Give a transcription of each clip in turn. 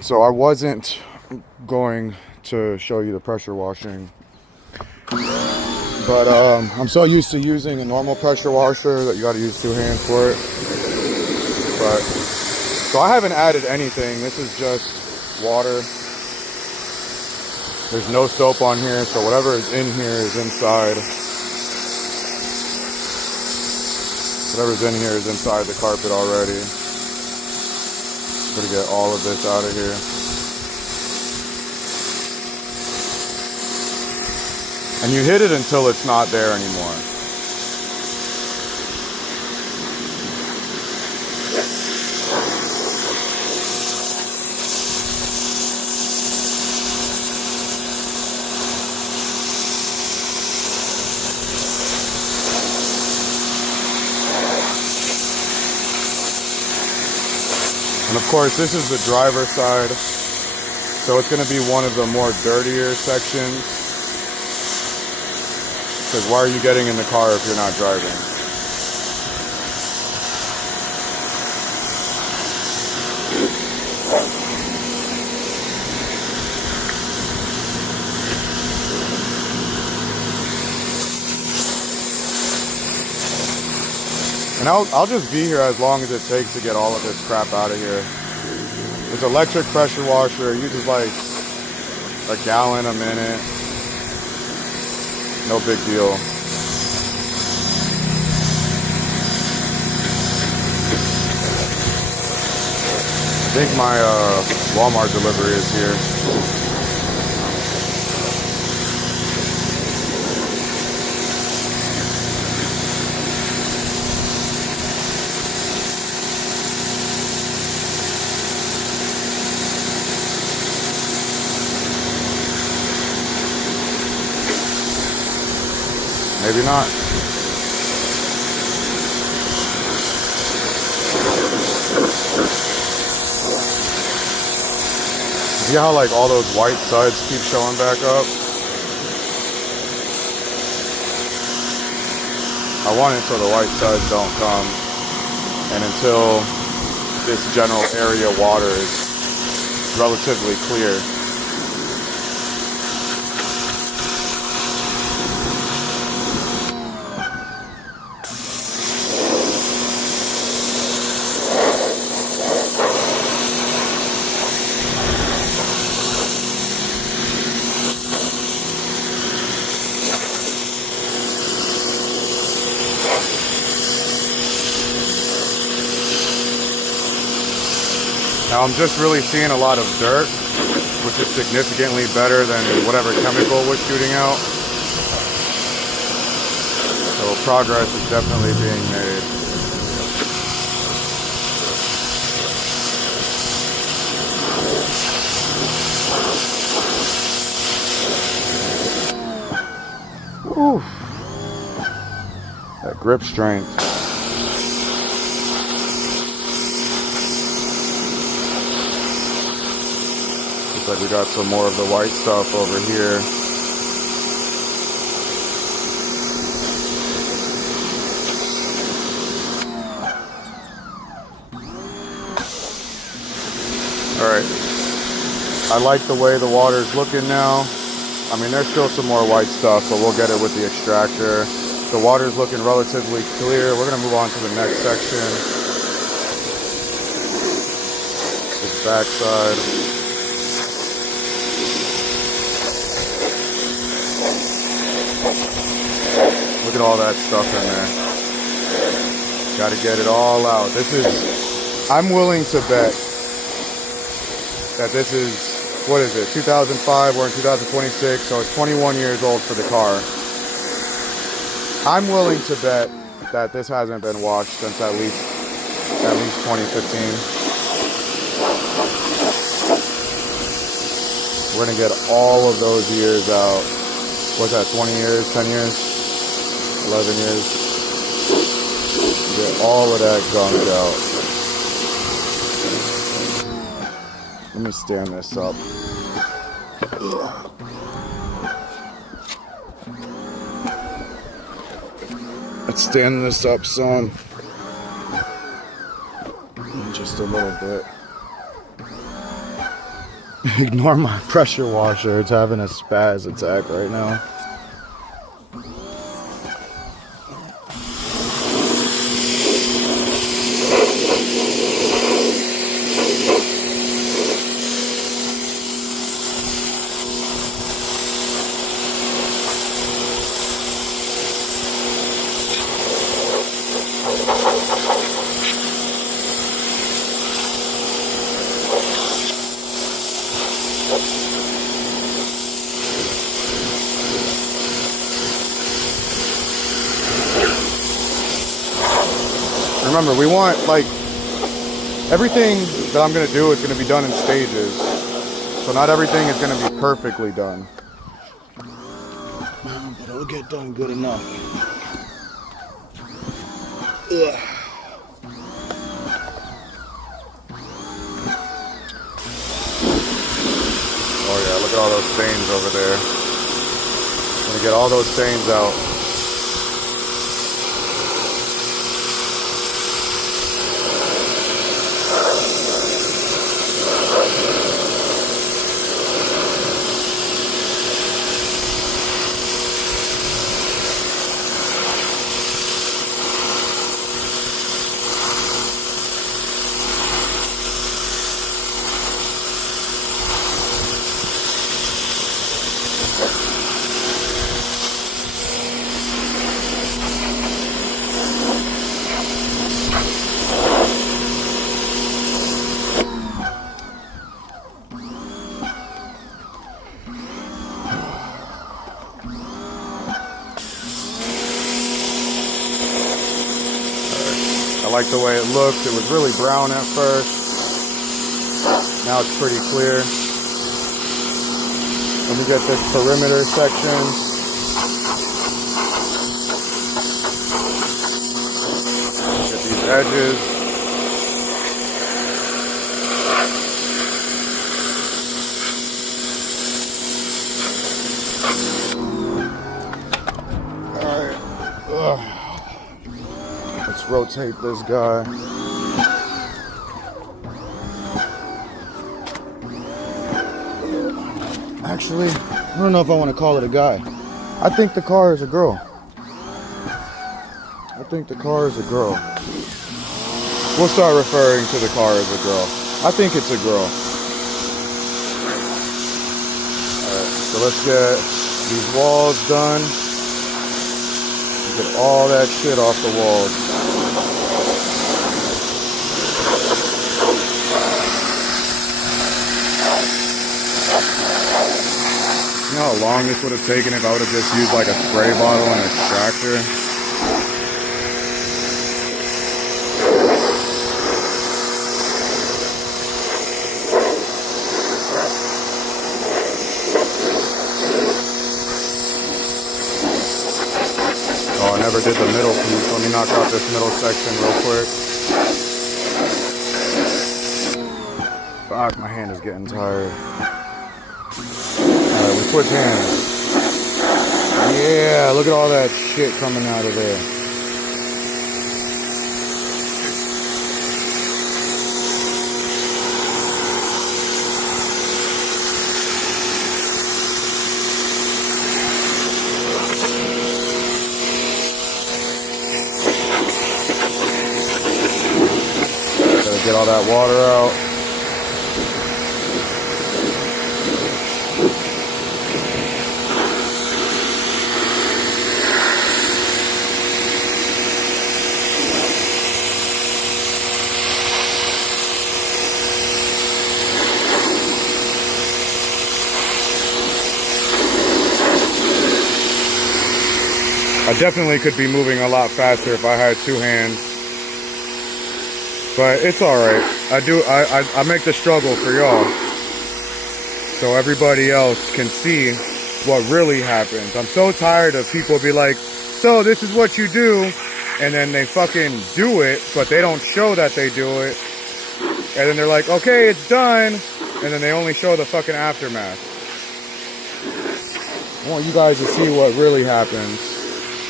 So I wasn't going to show you the pressure washing, but I'm so used to using a normal pressure washer that you got to use two hands for it. But so I haven't added anything. This is just water. There's no soap on here, so whatever is in here is inside. Whatever's in here is inside the carpet already. I'm gonna get all of this out of here. And you hit it until it's not there anymore. And of course, this is the driver's side, so it's going to be one of the more dirtier sections, because why are you getting in the car if you're not driving? And I'll just be here as long as it takes to get all of this crap out of here. This electric pressure washer uses like a gallon a minute. No big deal. I think my Walmart delivery is here. Maybe not. See how like all those white suds keep showing back up? I want it so the white suds don't come, and until this general area water is relatively clear. Now I'm just really seeing a lot of dirt, which is significantly better than whatever chemical was shooting out. So progress is definitely being made. Ooh, that grip strength. Looks like we got some more of the white stuff over here. Alright. I like the way the water's looking now. I mean, there's still some more white stuff, but we'll get it with the extractor. The water's looking relatively clear. We're going to move on to the next section. This backside. Look at all that stuff in there. Got to get it all out. I'm willing to bet that this is, what is it, 2005, we're in 2026, so it's 21 years old for the car. I'm willing to bet that this hasn't been washed since at least 2015. We're gonna get all of those years out. What's that, 20 years, 10 years, 11 years? Get all of that gunk out. Let me stand this up. Let's stand this up, son. Just a little bit. Ignore my pressure washer. It's having a spaz attack right now. Remember, we want, like, everything that I'm going to do is going to be done in stages. So not everything is going to be perfectly done. But it'll get done good enough. Ugh. Oh yeah, look at all those stains over there. I'm going to get all those stains out. I like the way it looked. It was really brown at first. Now it's pretty clear. Let me get this perimeter section. Get these edges. Let's rotate this guy. Actually, I don't know if I want to call it a guy. I think the car is a girl. I think the car is a girl. We'll start referring to the car as a girl. I think it's a girl. Alright, so let's get these walls done. Get all that shit off the walls. You know how long this would have taken if I would have just used like a spray bottle and a extractor? Oh, I never did the middle piece. Let me knock out this middle section real quick. Fuck, my hand is getting tired. Alright, we switch hands. Yeah, look at all that shit coming out of there. Gotta get all that water out. I definitely could be moving a lot faster if I had two hands, but it's all right. I make the struggle for y'all, so everybody else can see what really happens. I'm so tired of people be like, so this is what you do, and then they fucking do it, but they don't show that they do it, and then they're like, okay, it's done, and then they only show the fucking aftermath. I want you guys to see what really happens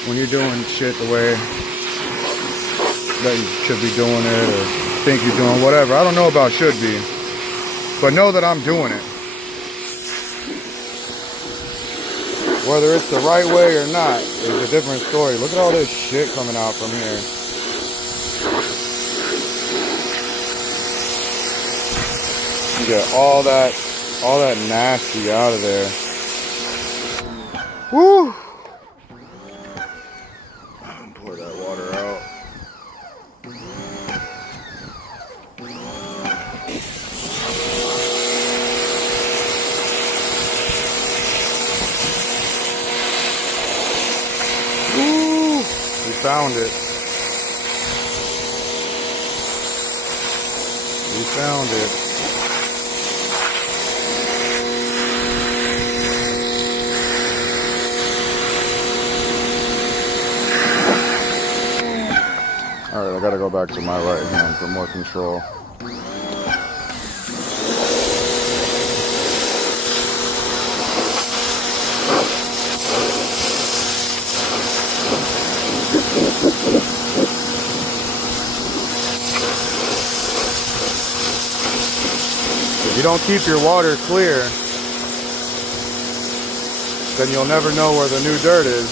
when you're doing shit the way that you should be doing it, or think you're doing whatever. I don't know about should be, but know that I'm doing it. Whether it's the right way or not is a different story. Look at all this shit coming out from here. You get all that nasty out of there. Woo! Pour that water out. Woo! We found it. We found it. Alright, I gotta go back to my right hand for more control. If you don't keep your water clear, then you'll never know where the new dirt is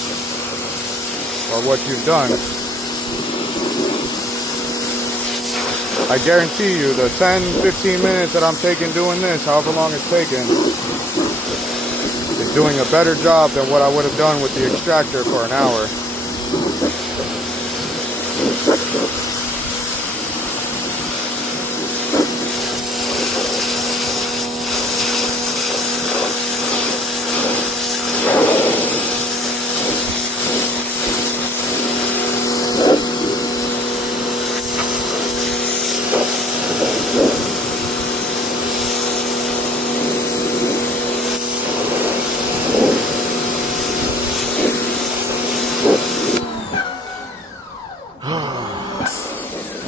or what you've done. I guarantee you the 10-15 minutes that I'm taking doing this, however long it's taken, is doing a better job than what I would have done with the extractor for an hour.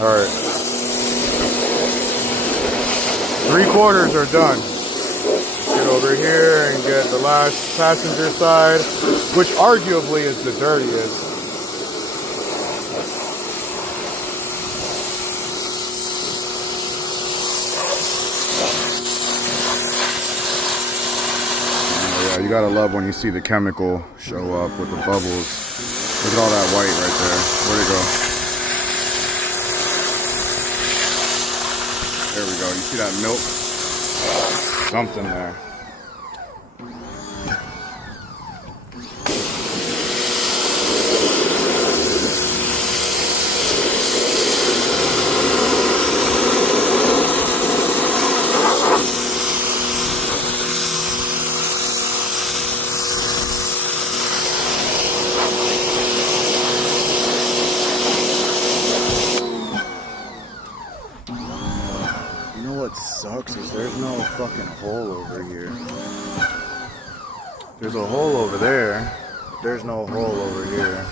All right, 3/4 are done. Get over here and get the last passenger side, which arguably is the dirtiest. Oh yeah, you gotta love when you see the chemical show up with the bubbles. Look at all that white right there. Where'd it go? There we go. You see that milk? Something there. What sucks is there's no fucking hole over here. There's a hole over there, but there's no hole over here.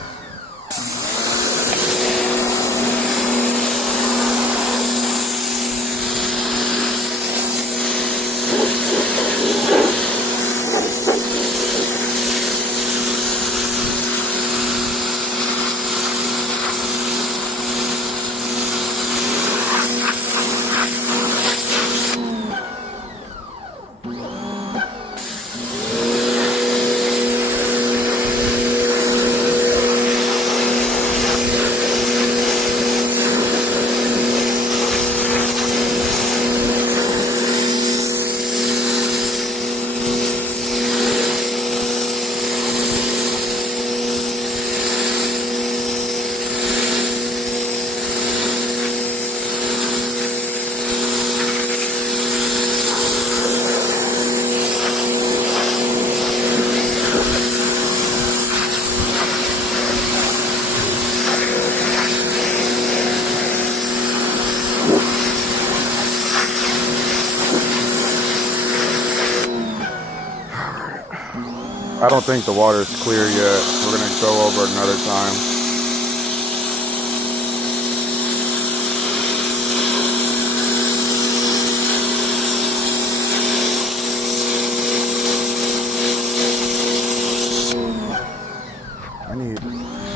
I don't think the water's clear yet. We're gonna go over it another time.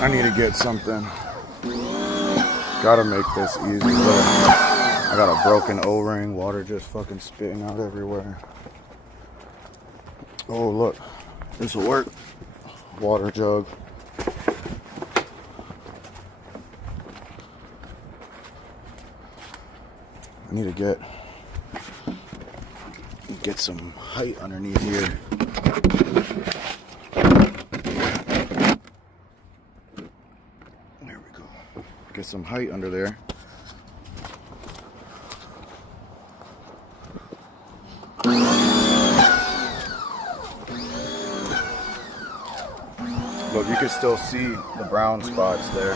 I need to get something. Gotta make this easy. Look, I got a broken O-ring. Water just fucking spitting out everywhere. Oh look. This will work. water jug. I need to get some height underneath here. There we go. Get some height under there. Look, you can still see the brown spots there.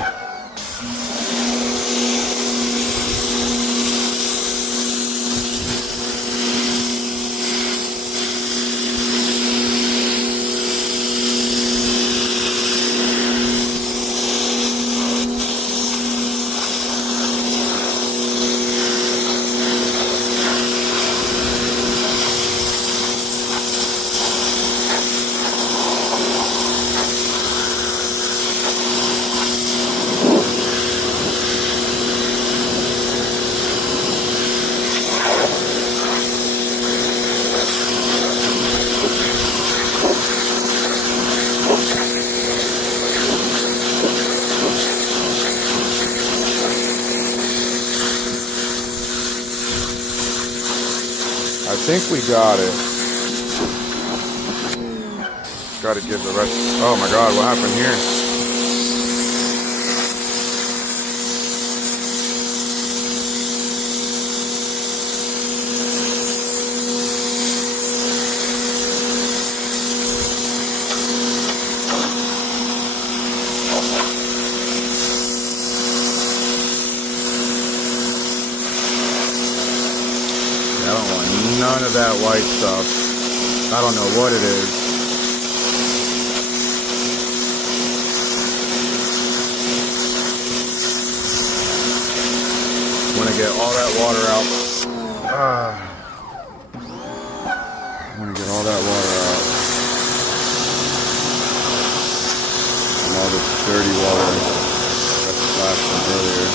I think we got it. Got to give the rest. Oh my God, what happened here? I don't want none of that white stuff. I don't know what it is. Want to get all that water out. Want to get all that water out. And all the dirty water that's splashed from earlier.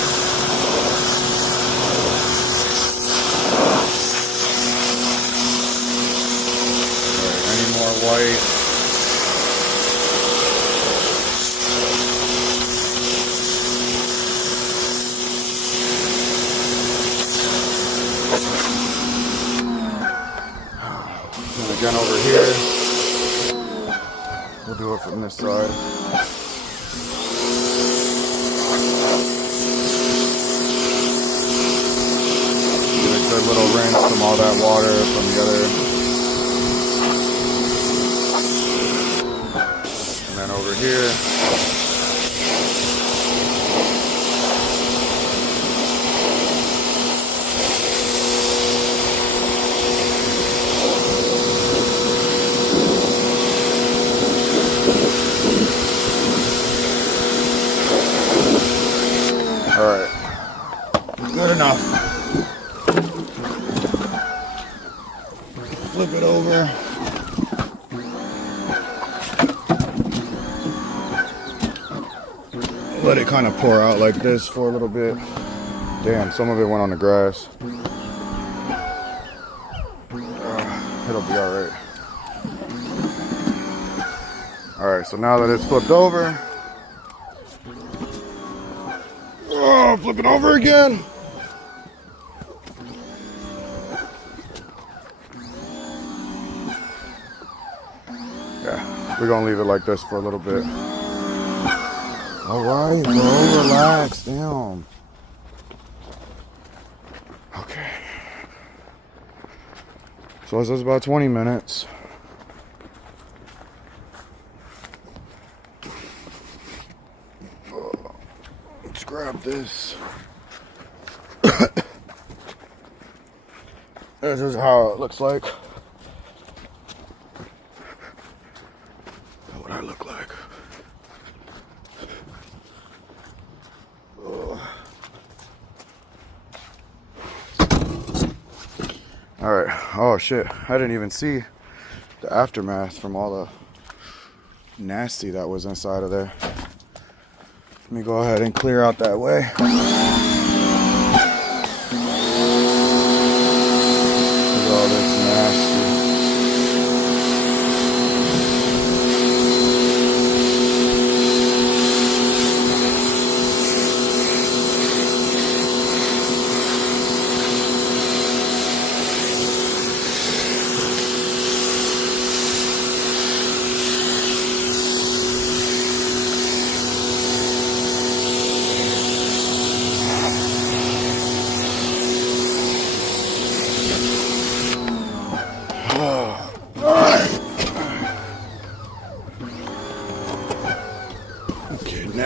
More white. And again over here. We'll do it from this side. Get a good little rinse from all that water from the other. Over here. All right. Good enough. Flip it over. Let it kind of pour out like this for a little bit. Damn, some of it went on the grass. It'll be all right. All right, so now that it's flipped over. Oh, flip it over again. Yeah, we're gonna leave it like this for a little bit. All right, bro, relax, damn. Okay. So this is about 20 minutes. Let's grab this. This is how it looks like. What I look like. All right. Oh shit! I didn't even see the aftermath from all the nasty that was inside of there. Let me go ahead and clear out that way. Look at all this nasty.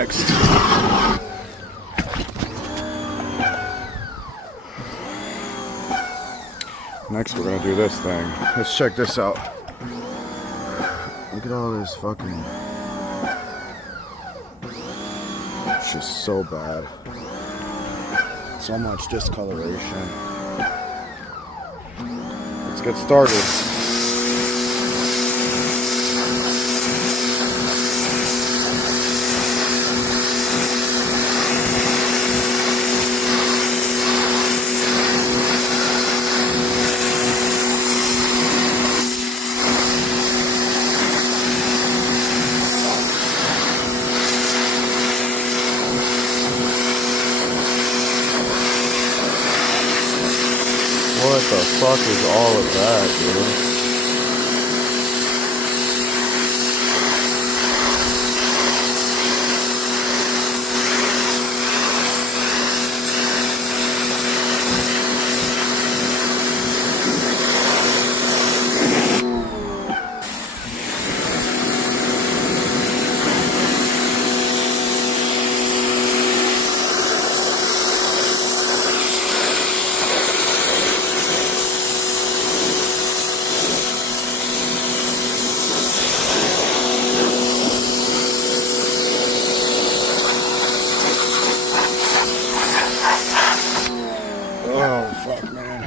next? Next, we're gonna do this thing. Let's check this out. Look at all this fucking. It's just so bad. So much discoloration. Let's get started. What the fuck is all of that, dude? Oh, fuck, man.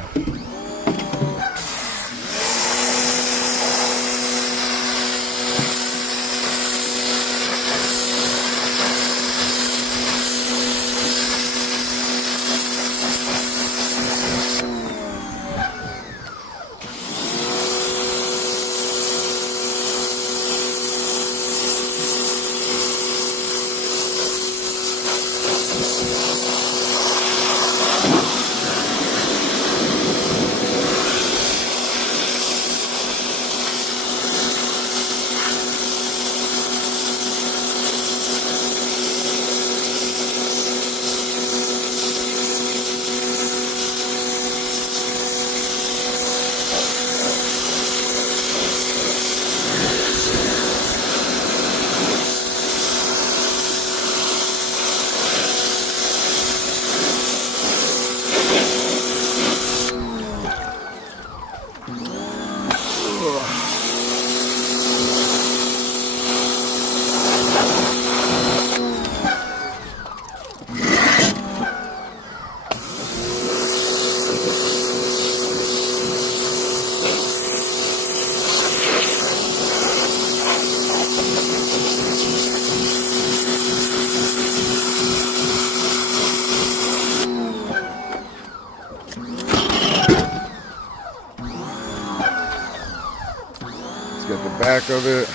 Get the back of it.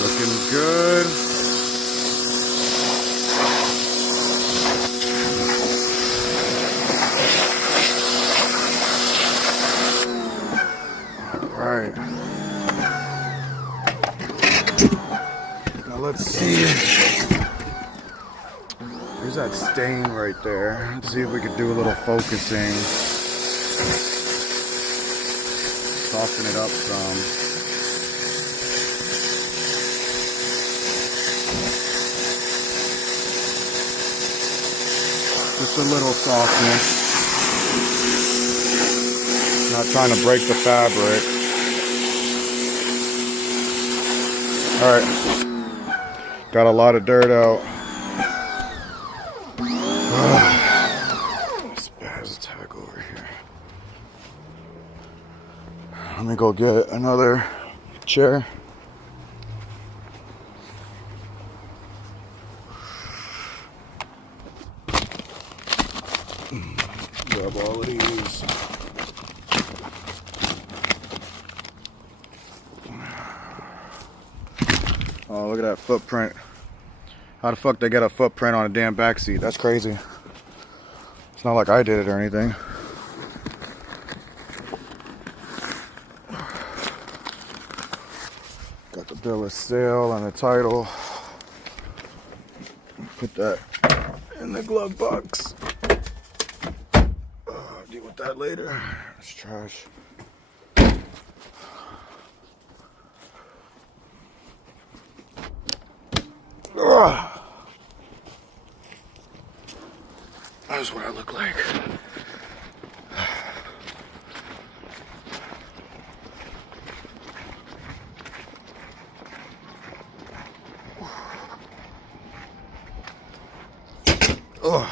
Looking good. Alright. Now let's see. There's that stain right there. Let's see if we could do a little focusing. Soften it up some. Just a little softness. Not trying to break the fabric. Alright. Got a lot of dirt out. It's bad as heck over here. Let me go get another chair. Grab all of these. Oh, look at that footprint. How the fuck they get a footprint on a damn backseat? That's crazy. It's not like I did it or anything. Got the bill of sale and the title. Put that in the glove box. Deal with that later. It's trash. That's what I look like. Ugh.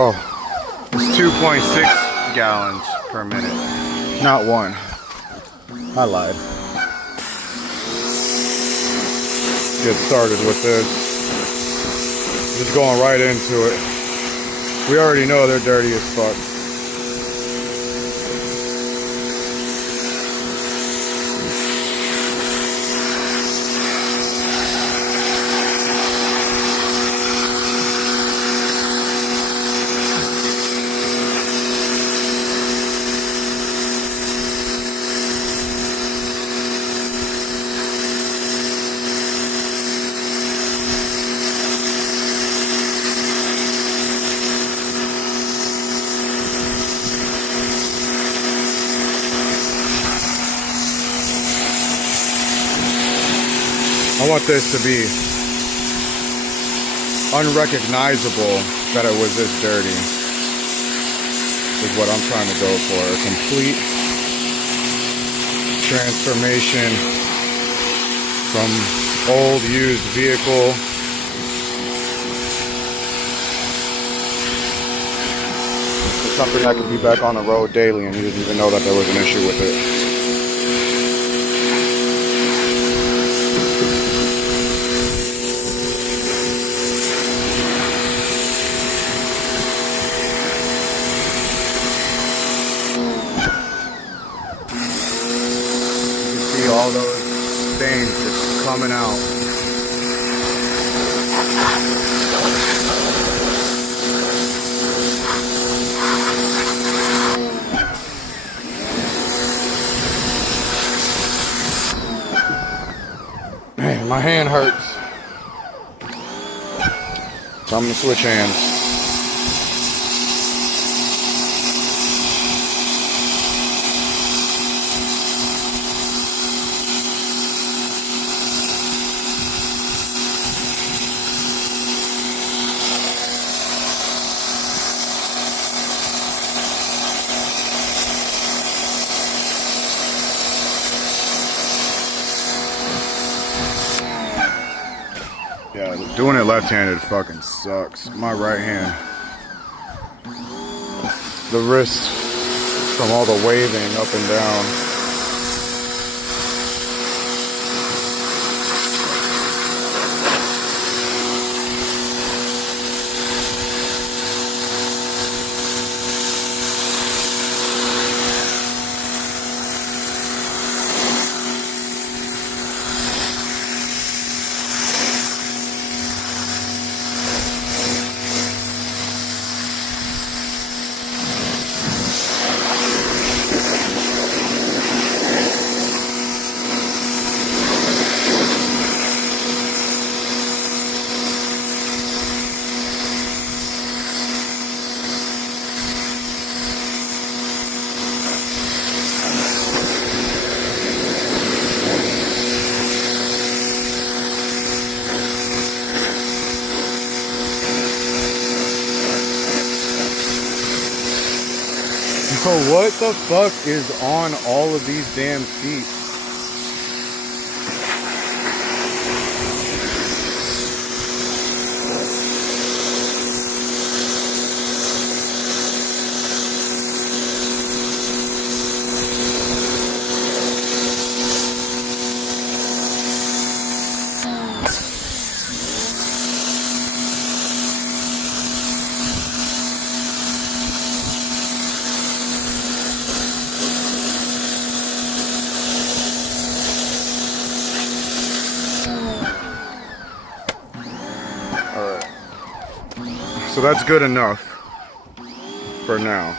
Oh, it's 2.6 gallons per minute, not one. I lied. Get started with this. Just going right into it. We already know they're dirty as fuck. I want this to be unrecognizable that it was this dirty, is what I'm trying to go for. A complete transformation from old used vehicle to something that could be back on the road daily and you didn't even know that there was an issue with it. All those stains just coming out. Man, my hand hurts. So I'm gonna switch hands. Yeah, doing it left-handed fucking sucks. My right hand, the wrist from all the waving up and down. Yo, what the fuck is on all of these damn seats? So that's good enough for now.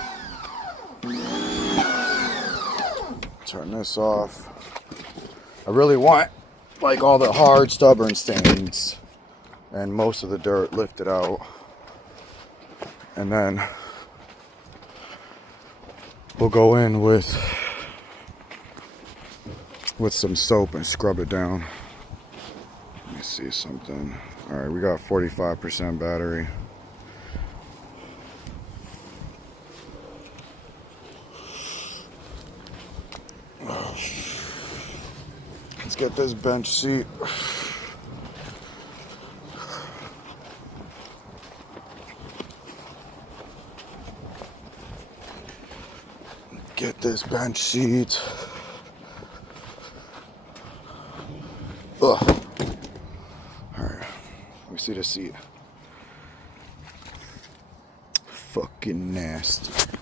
Turn this off. I really want like all the hard stubborn stains and most of the dirt lifted out, and then we'll go in with some soap and scrub it down. Let me see something. All right, we got 45% battery. Let's get this bench seat. Get this bench seat. Ugh. Alright, let me see the seat. Fucking nasty.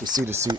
You see the seat?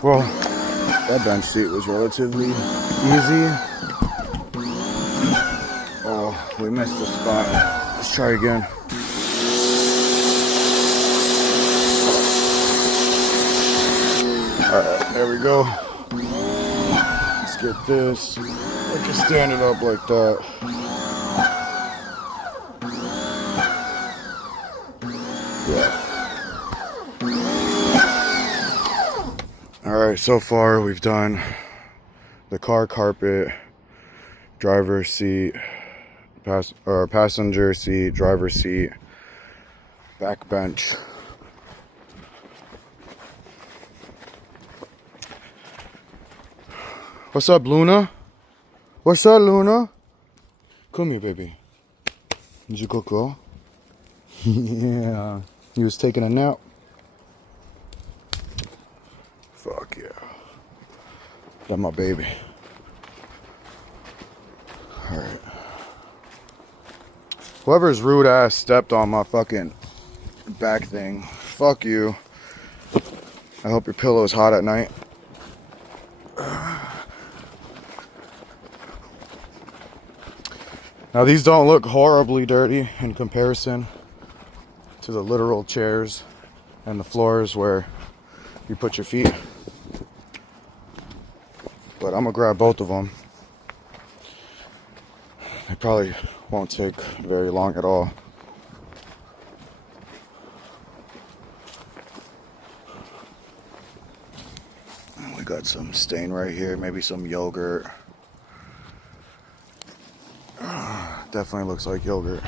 Well, that bench seat was relatively easy. Oh, we missed the spot. Let's try again. Alright, there we go. Let's get this. We can stand it up like that. Yeah. Alright, so far we've done the car carpet, driver's seat, passenger seat, driver's seat, back bench. What's up, Luna? What's up, Luna? Come here, baby. Did you go? Yeah. He was taking a nap. Fuck yeah. That's my baby. Alright. Whoever's rude ass stepped on my fucking back thing. Fuck you. I hope your pillow is hot at night. Now these don't look horribly dirty in comparison to the literal chairs and the floors where you put your feet. But I'm gonna grab both of them. It probably won't take very long at all. We got some stain right here, maybe some yogurt. Definitely looks like yogurt.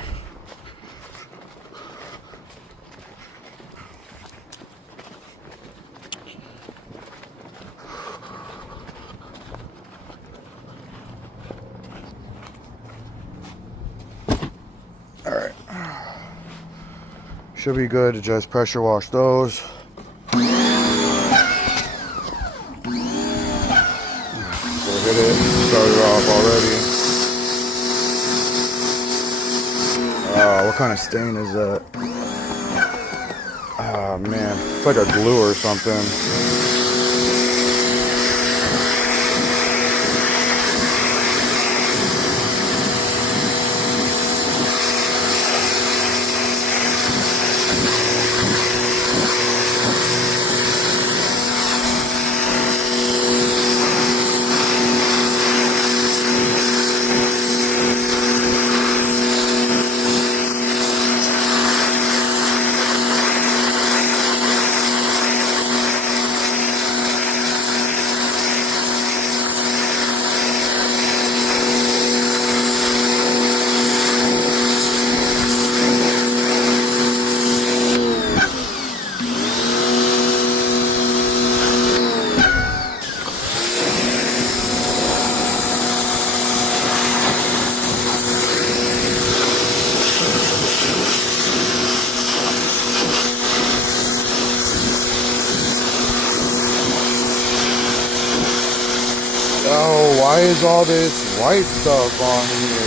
Alright. Should be good to just pressure wash those. at it. Started off already. What kind of stain is that? Oh man, it's like a glue or something. Oh, why is all this white stuff on here?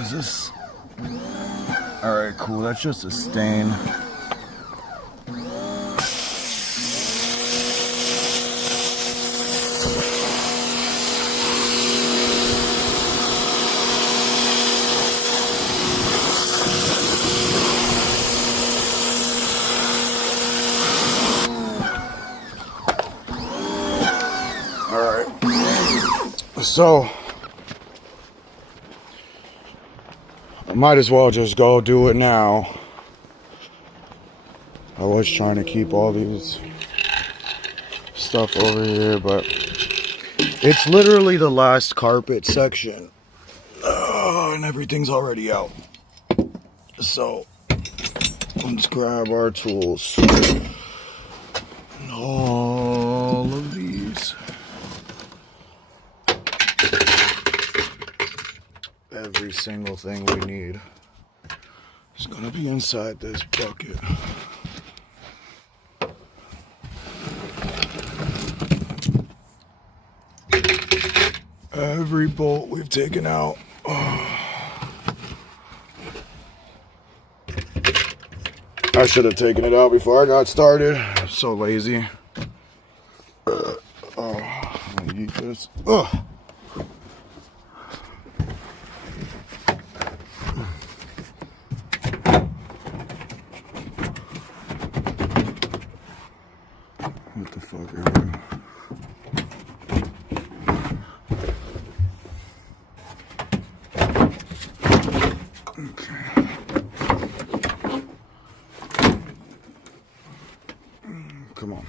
Is this? Alright, cool. That's just a stain. Alright. So I might as well just go do it now. I was trying to keep all these stuff over here, but it's literally the last carpet section. And everything's already out. So let's grab our tools. And all of these. Every single thing we need is gonna be inside this bucket. Every bolt we've taken out. I should have taken it out before I got started. I'm so lazy. I'm gonna eat this. What the fuck are you? Okay. Come on.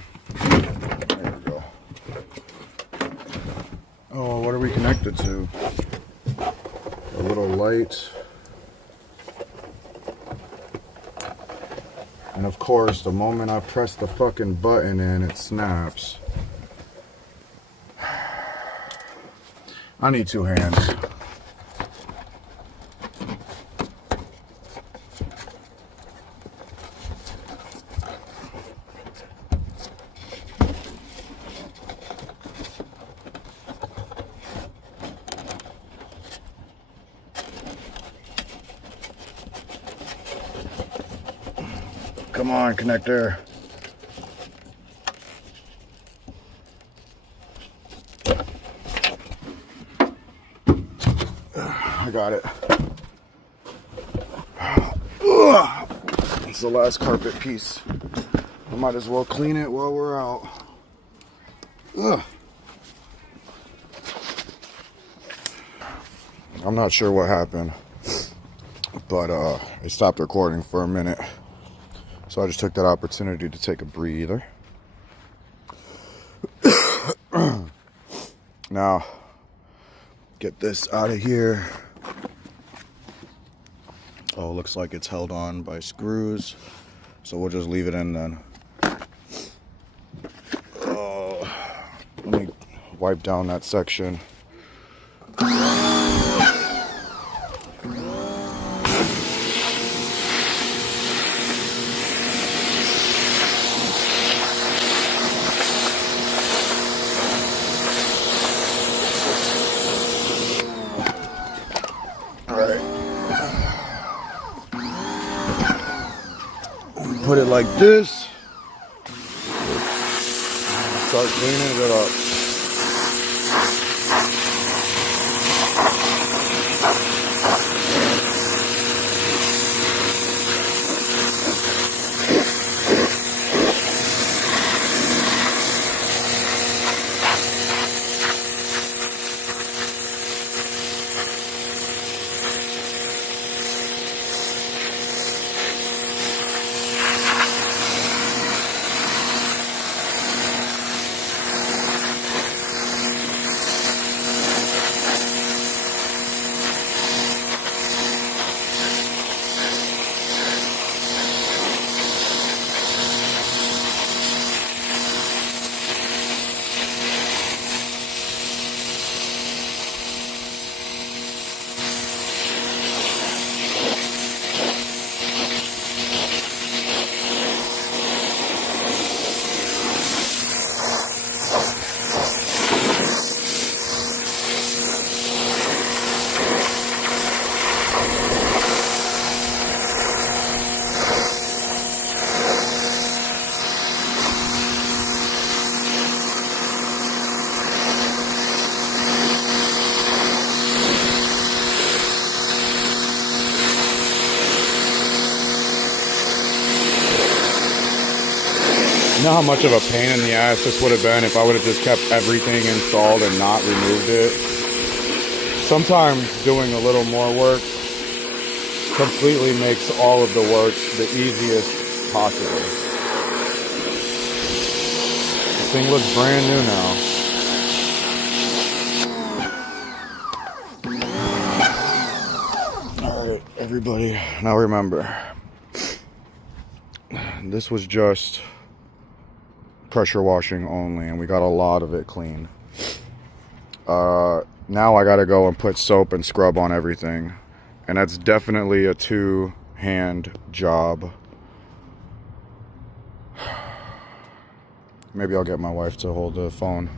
There we go. Oh, what are we connected to? A little light. And of course, the moment I press the fucking button in, it snaps. I need two hands. Come on, connector. I got it. It's the last carpet piece. I might as well clean it while we're out. I'm not sure what happened, but it stopped recording for a minute. So I just took that opportunity to take a breather. Now, get this out of here. Oh, looks like it's held on by screws, so we'll just leave it in then. Oh, let me wipe down that section. Put it like this. Start cleaning it up. You know how much of a pain in the ass this would have been if I would have just kept everything installed and not removed it? Sometimes doing a little more work completely makes all of the work the easiest possible. The thing looks brand new now. Alright, everybody, now remember, this was just pressure washing only, and we got a lot of it clean. Now I gotta go and put soap and scrub on everything, and that's definitely a two-hand job. Maybe I'll get my wife to hold the phone.